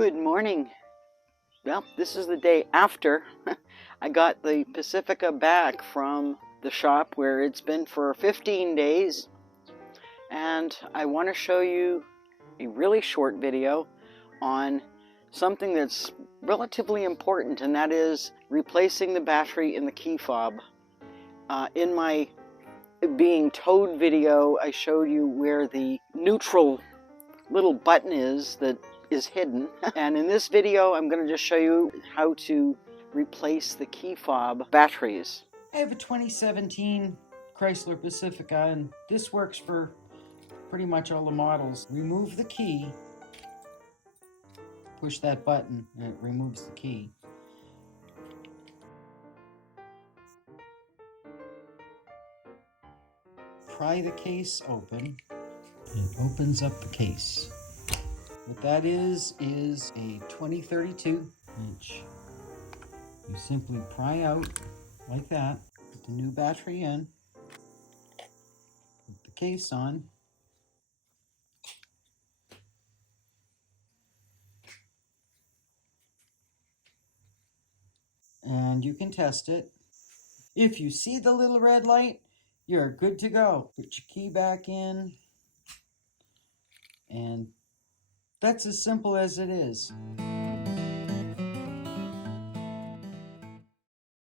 Good morning. Well, this is the day after I got the Pacifica back from the shop where it's been for 15 days. And I want to show you a really short video on something that's relatively important, and that is replacing the battery in the key fob. In my being towed video, I showed you where the neutral little button is that is hidden. And in this video, I'm going to just show you how to replace the key fob batteries. I have a 2017 Chrysler Pacifica, and this works for pretty much all the models. Remove the key, push that button, and it removes the key. Pry the case open. It opens up the case. What that is a 2032 inch. You simply pry out like that, put the new battery in, put the case on, and you can test it. If you see the little red light, you're good to go. Put your key back in, and that's as simple as it is.